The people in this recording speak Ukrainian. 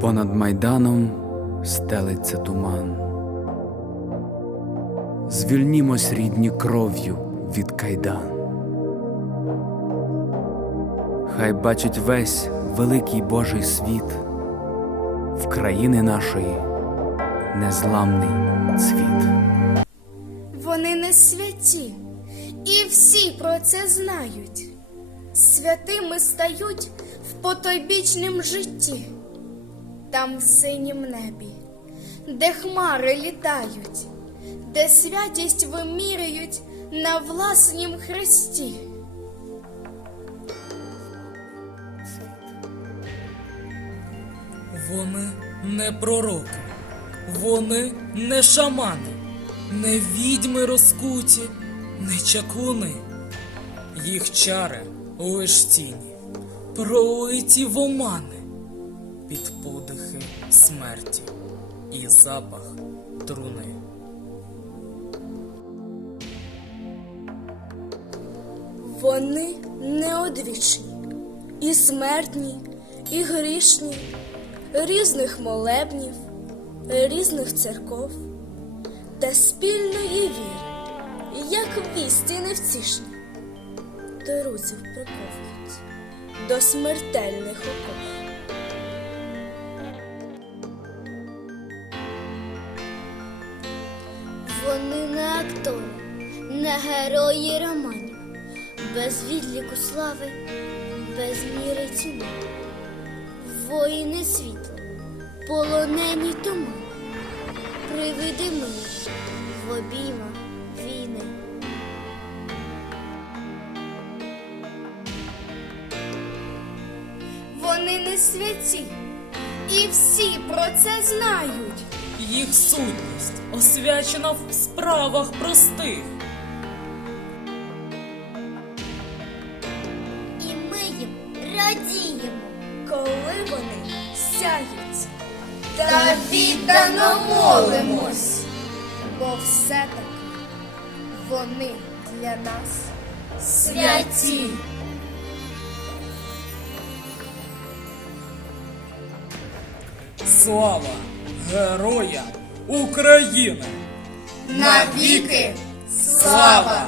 Понад майданом стелиться туман. Звільнімось рідні кров'ю від кайдан. Хай бачить весь великий Божий світ в країни нашої незламний цвіт. Вони не святі, і всі про це знають. Святими стають в потойбічнім житті, там в синім небі, де хмари літають, де святість вимірюють на власнім хресті. Вони не пророки, вони не шамани, не відьми розкуті, не чаклуни. Їх чари лиш тіні, пролиті в омани під подихи смерті і запах труни. Вони неодвічні, і смертні, і грішні, різних молебнів, різних церков та спільної віри, як вісті невтішні, друзів приковують до смертельних оков. Вони не актори, не герої романів, без відліку слави, без міри ціни. Воїни світла, полонені туман, привиди миру в обіймах війни. Вони не святі, і всі про це знають. Їх сутність освячена в справах простих. І ми їм радіємо. коли вони сяють. Та віддано молимось, бо все-таки вони для нас святі. Слава героям України! Навіки Слава